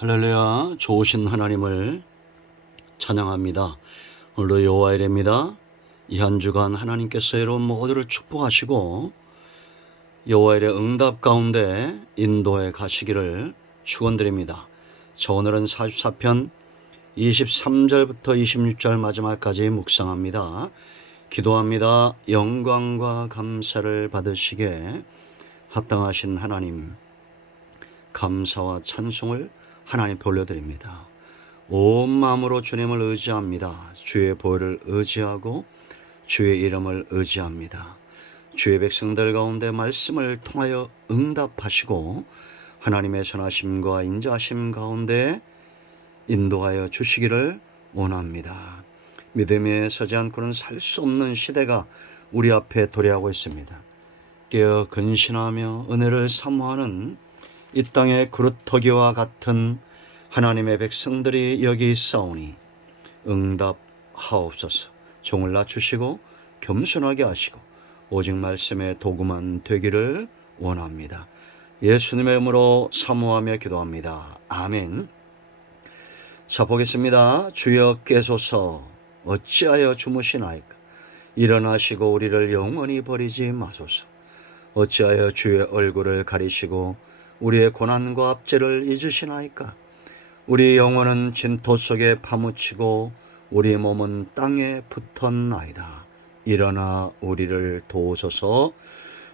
할렐루야. 좋으신 하나님을 찬양합니다. 오늘도 여호와일입니다. 이 한 주간 하나님께서 여러분 모두를 축복하시고 여호와일의 응답 가운데 인도해 가시기를 축원드립니다. 자, 오늘은 44편 23절부터 26절 마지막까지 묵상합니다. 기도합니다. 영광과 감사를 받으시게 합당하신 하나님, 감사와 찬송을 하나님께 올려드립니다. 온 마음으로 주님을 의지합니다. 주의 보혈을 의지하고 주의 이름을 의지합니다. 주의 백성들 가운데 말씀을 통하여 응답하시고 하나님의 선하심과 인자하심 가운데 인도하여 주시기를 원합니다. 믿음에 서지 않고는 살 수 없는 시대가 우리 앞에 도래하고 있습니다. 깨어 근신하며 은혜를 사모하는 이 땅의 그루터기와 같은 하나님의 백성들이 여기 있사오니 응답하옵소서. 종을 낮추시고 겸손하게 하시고 오직 말씀의 도구만 되기를 원합니다. 예수님의 이름으로 사모하며 기도합니다. 아멘. 자, 보겠습니다. 주여 깨소서. 어찌하여 주무시나이까. 일어나시고 우리를 영원히 버리지 마소서. 어찌하여 주의 얼굴을 가리시고 우리의 고난과 압제를 잊으시나이까. 우리 영혼은 진토 속에 파묻히고 우리 몸은 땅에 붙었나이다. 일어나 우리를 도우소서.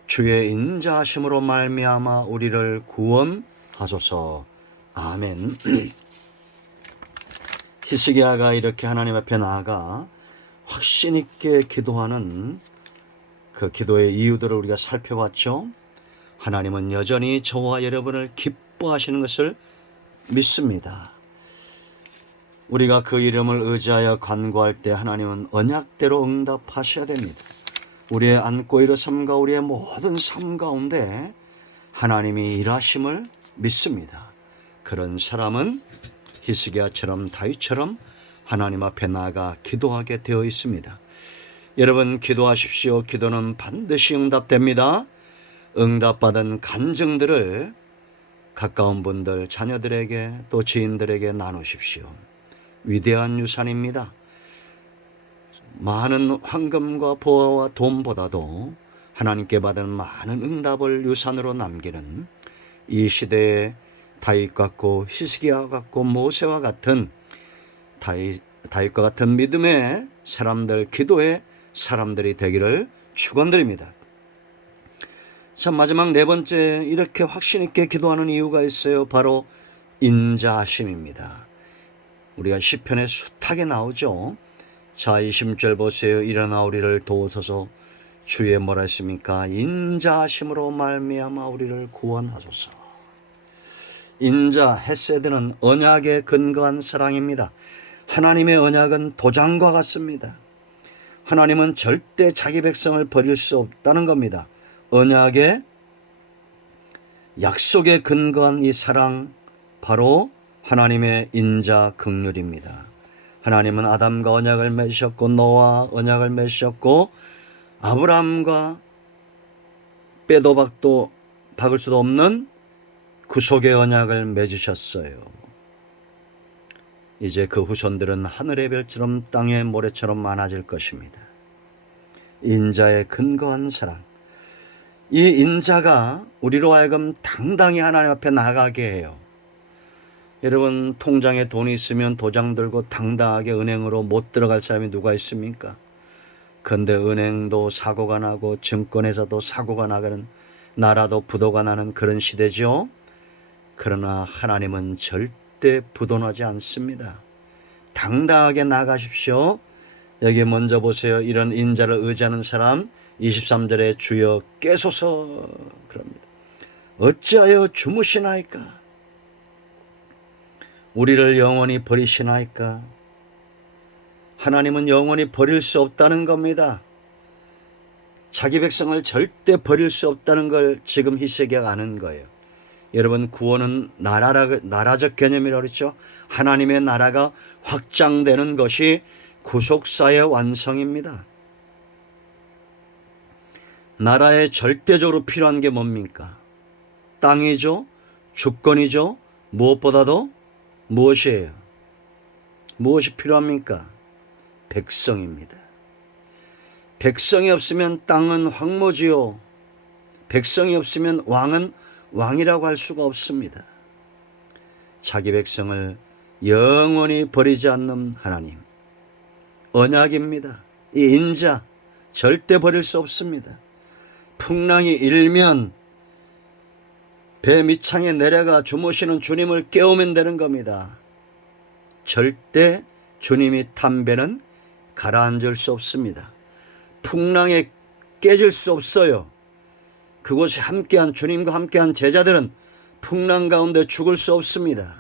주의 인자하심으로 말미암아 우리를 구원하소서. 아멘. 히스기야가 이렇게 하나님 앞에 나아가 확신 있게 기도하는 그 기도의 이유들을 우리가 살펴봤죠. 하나님은 여전히 저와 여러분을 기뻐하시는 것을 믿습니다. 우리가 그 이름을 의지하여 간구할 때 하나님은 언약대로 응답하셔야 됩니다. 우리의 안고 일어섬과 우리의 모든 삶 가운데 하나님이 일하심을 믿습니다. 그런 사람은 히스기야처럼 다윗처럼 하나님 앞에 나아가 기도하게 되어 있습니다. 여러분, 기도하십시오. 기도는 반드시 응답됩니다. 응답받은 간증들을 가까운 분들, 자녀들에게 또 지인들에게 나누십시오. 위대한 유산입니다. 많은 황금과 보화와 돈보다도 하나님께 받은 많은 응답을 유산으로 남기는 이 시대의 다윗 같고 히스기야 같고 모세와 같은 다윗과 같은 믿음의 사람들, 기도의 사람들이 되기를 축원드립니다. 자, 마지막 네 번째, 이렇게 확신 있게 기도하는 이유가 있어요. 바로 인자하심입니다. 우리가 시편에 숱하게 나오죠. 자, 20절 보세요. 일어나 우리를 도우소서. 주의 뭐라 했습니까? 인자하심으로 말미암아 우리를 구원하소서. 인자, 헤세드는 언약에 근거한 사랑입니다. 하나님의 언약은 도장과 같습니다. 하나님은 절대 자기 백성을 버릴 수 없다는 겁니다. 언약의 약속에 근거한 이 사랑, 바로 하나님의 인자 긍휼입니다. 하나님은 아담과 언약을 맺으셨고 노아와 언약을 맺으셨고 아브라함과 빼도 박도 박을 수도 없는 구속의 언약을 맺으셨어요. 이제 그 후손들은 하늘의 별처럼 땅의 모래처럼 많아질 것입니다. 인자에 근거한 사랑, 이 인자가 우리로 하여금 당당히 하나님 앞에 나가게 해요. 여러분, 통장에 돈이 있으면 도장 들고 당당하게 은행으로 못 들어갈 사람이 누가 있습니까? 그런데 은행도 사고가 나고 증권회사도 사고가 나가는, 나라도 부도가 나는 그런 시대죠. 그러나 하나님은 절대 부도나지 않습니다. 당당하게 나가십시오. 여기 먼저 보세요. 이런 인자를 의지하는 사람, 23절에 주여 깨소서 그럽니다. 어찌하여 주무시나이까? 우리를 영원히 버리시나이까? 하나님은 영원히 버릴 수 없다는 겁니다. 자기 백성을 절대 버릴 수 없다는 걸 지금 히스기야가 아는 거예요. 여러분, 구원은 나라적 개념이라고 그랬죠. 하나님의 나라가 확장되는 것이 구속사의 완성입니다. 나라에 절대적으로 필요한 게 뭡니까? 땅이죠, 주권이죠, 무엇보다도 무엇이에요? 무엇이 필요합니까? 백성입니다. 백성이 없으면 땅은 황무지요. 백성이 없으면 왕은 왕이라고 할 수가 없습니다. 자기 백성을 영원히 버리지 않는 하나님. 언약입니다. 이 인자 절대 버릴 수 없습니다. 풍랑이 일면 배 밑창에 내려가 주무시는 주님을 깨우면 되는 겁니다. 절대 주님이 탄 배는 가라앉을 수 없습니다. 풍랑에 깨질 수 없어요. 그곳에 함께한 주님과 함께한 제자들은 풍랑 가운데 죽을 수 없습니다.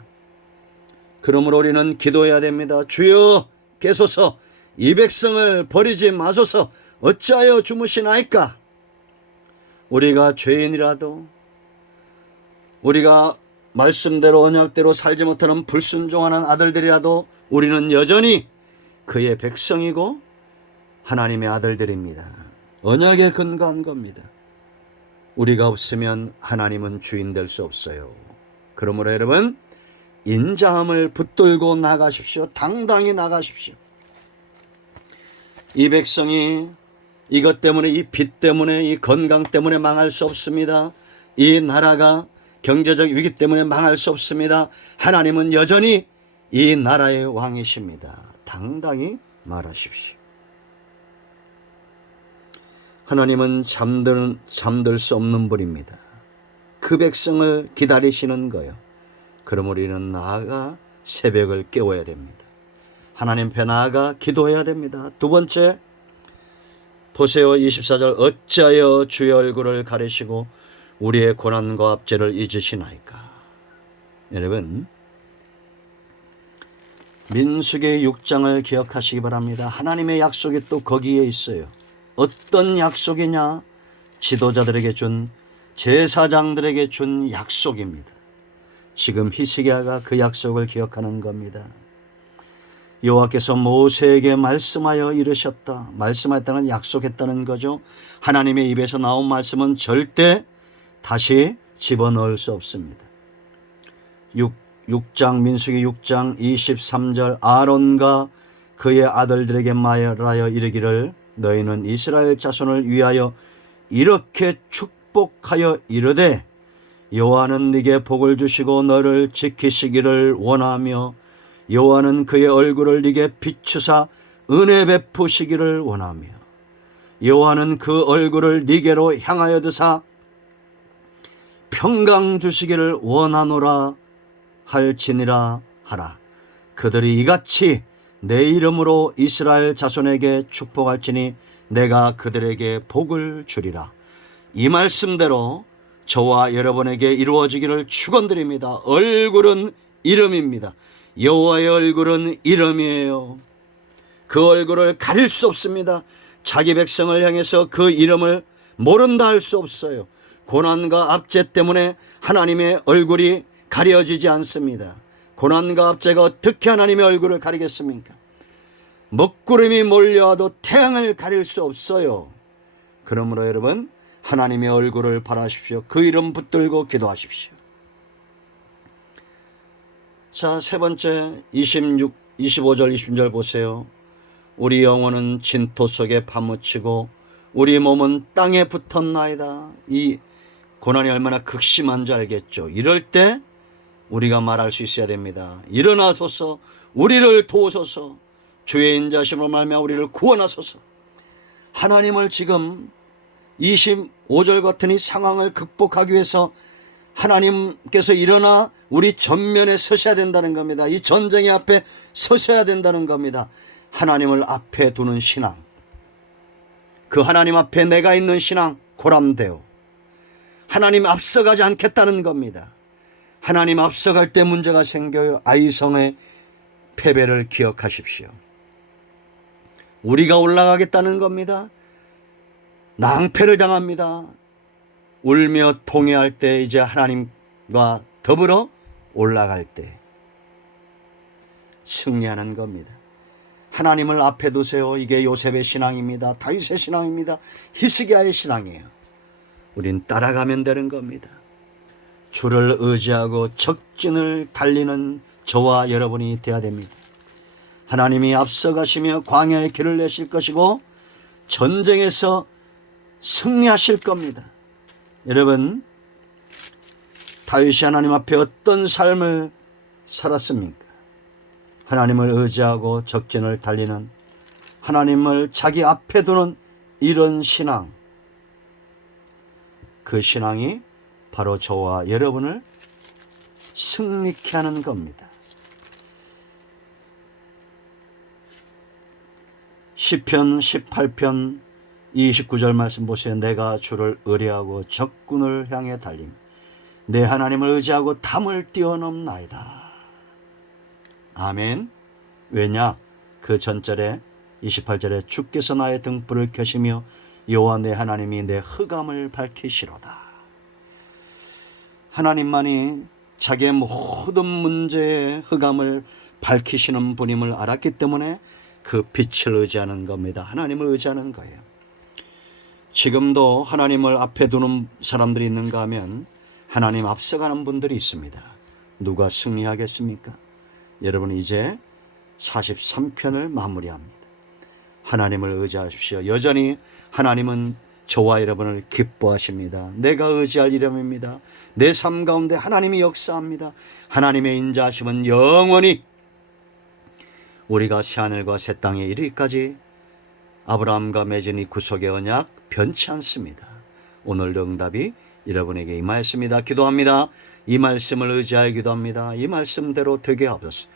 그러므로 우리는 기도해야 됩니다. 주여 계소서 이 백성을 버리지 마소서 어찌하여 주무시나이까. 우리가 죄인이라도 우리가 말씀대로 언약대로 살지 못하는 불순종하는 아들들이라도 우리는 여전히 그의 백성이고 하나님의 아들들입니다. 언약에 근거한 겁니다. 우리가 없으면 하나님은 주인 될 수 없어요. 그러므로 여러분 인자함을 붙들고 나가십시오. 당당히 나가십시오. 이 백성이 이것 때문에 이 빚 때문에 이 건강 때문에 망할 수 없습니다. 이 나라가 경제적 위기 때문에 망할 수 없습니다. 하나님은 여전히 이 나라의 왕이십니다. 당당히 말하십시오. 하나님은 잠들 수 없는 분입니다. 그 백성을 기다리시는 거예요. 그럼 우리는 나아가 새벽을 깨워야 됩니다. 하나님 앞에 나아가 기도해야 됩니다. 두 번째, 보세요. 24절 어찌하여 주의 얼굴을 가리시고 우리의 고난과 압제를 잊으시나이까. 여러분 민수기 6장을 기억하시기 바랍니다. 하나님의 약속이 또 거기에 있어요. 어떤 약속이냐? 지도자들에게 준 제사장들에게 준 약속입니다. 지금 히스기야가 그 약속을 기억하는 겁니다. 여호와께서 모세에게 말씀하여 이르셨다. 말씀하였다는 약속했다는 거죠. 하나님의 입에서 나온 말씀은 절대 다시 집어넣을 수 없습니다. 6장 민수기 6장 23절 아론과 그의 아들들에게 말하여 이르기를 너희는 이스라엘 자손을 위하여 이렇게 축복하여 이르되 여호와는 네게 복을 주시고 너를 지키시기를 원하며 여호와는 그의 얼굴을 네게 비추사 은혜 베푸시기를 원하며 여호와는 그 얼굴을 네게로 향하여 드사 평강 주시기를 원하노라 할지니라 하라. 그들이 이같이 내 이름으로 이스라엘 자손에게 축복할지니 내가 그들에게 복을 주리라. 이 말씀대로 저와 여러분에게 이루어지기를 축원드립니다. 얼굴은 이름입니다. 여호와의 얼굴은 이름이에요. 그 얼굴을 가릴 수 없습니다. 자기 백성을 향해서 그 이름을 모른다 할 수 없어요. 고난과 압제 때문에 하나님의 얼굴이 가려지지 않습니다. 고난과 압제가 어떻게 하나님의 얼굴을 가리겠습니까? 먹구름이 몰려와도 태양을 가릴 수 없어요. 그러므로 여러분 하나님의 얼굴을 바라십시오. 그 이름 붙들고 기도하십시오. 자, 세 번째 25절 20절 보세요. 우리 영혼은 진토 속에 파묻히고 우리 몸은 땅에 붙었나이다. 이 고난이 얼마나 극심한지 알겠죠. 이럴 때 우리가 말할 수 있어야 됩니다. 일어나소서 우리를 도우소서 주의 인자심으로 말미암아 우리를 구원하소서. 하나님을 지금 25절 같은 이 상황을 극복하기 위해서 하나님께서 일어나 우리 전면에 서셔야 된다는 겁니다. 이 전쟁의 앞에 서셔야 된다는 겁니다. 하나님을 앞에 두는 신앙, 그 하나님 앞에 내가 있는 신앙 고람되어 하나님 앞서가지 않겠다는 겁니다. 하나님 앞서갈 때 문제가 생겨요. 아이성의 패배를 기억하십시오. 우리가 올라가겠다는 겁니다. 낭패를 당합니다. 울며 통회할 때 이제 하나님과 더불어 올라갈 때 승리하는 겁니다. 하나님을 앞에 두세요. 이게 요셉의 신앙입니다. 다윗의 신앙입니다. 히스기야의 신앙이에요. 우린 따라가면 되는 겁니다. 주를 의지하고 적진을 달리는 저와 여러분이 되어야 됩니다. 하나님이 앞서가시며 광야의 길을 내실 것이고 전쟁에서 승리하실 겁니다. 여러분, 다윗이 하나님 앞에 어떤 삶을 살았습니까? 하나님을 의지하고 적진을 달리는, 하나님을 자기 앞에 두는 이런 신앙, 그 신앙이 바로 저와 여러분을 승리케 하는 겁니다. 시편 18편 29절 말씀 보세요. 내가 주를 의뢰하고 적군을 향해 달림, 내 하나님을 의지하고 담을 뛰어넘나이다. 아멘. 왜냐? 그 전절에 28절에 주께서 나의 등불을 켜시며 여호와 내 하나님이 내 흑암을 밝히시로다. 하나님만이 자기의 모든 문제의 흑암을 밝히시는 분임을 알았기 때문에 그 빛을 의지하는 겁니다. 하나님을 의지하는 거예요. 지금도 하나님을 앞에 두는 사람들이 있는가 하면 하나님 앞서가는 분들이 있습니다. 누가 승리하겠습니까? 여러분, 이제 43편을 마무리합니다. 하나님을 의지하십시오. 여전히 하나님은 저와 여러분을 기뻐하십니다. 내가 의지할 이름입니다. 내 삶 가운데 하나님이 역사합니다. 하나님의 인자하심은 영원히 우리가 새하늘과 새 땅에 이르기까지 아브라함과 맺은 이 구속의 언약 변치 않습니다. 오늘 응답이 여러분에게 임하였습니다. 기도합니다. 이 말씀을 의지하여 기도합니다. 이 말씀대로 되게 하옵소서.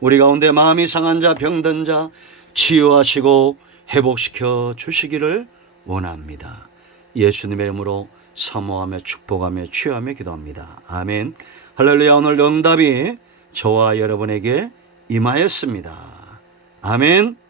우리 가운데 마음이 상한 자, 병든 자 치유하시고 회복시켜 주시기를 원합니다. 예수님의 이름으로 사모하며 축복하며 취하며 기도합니다. 아멘. 할렐루야. 오늘 응답이 저와 여러분에게 임하였습니다. 아멘.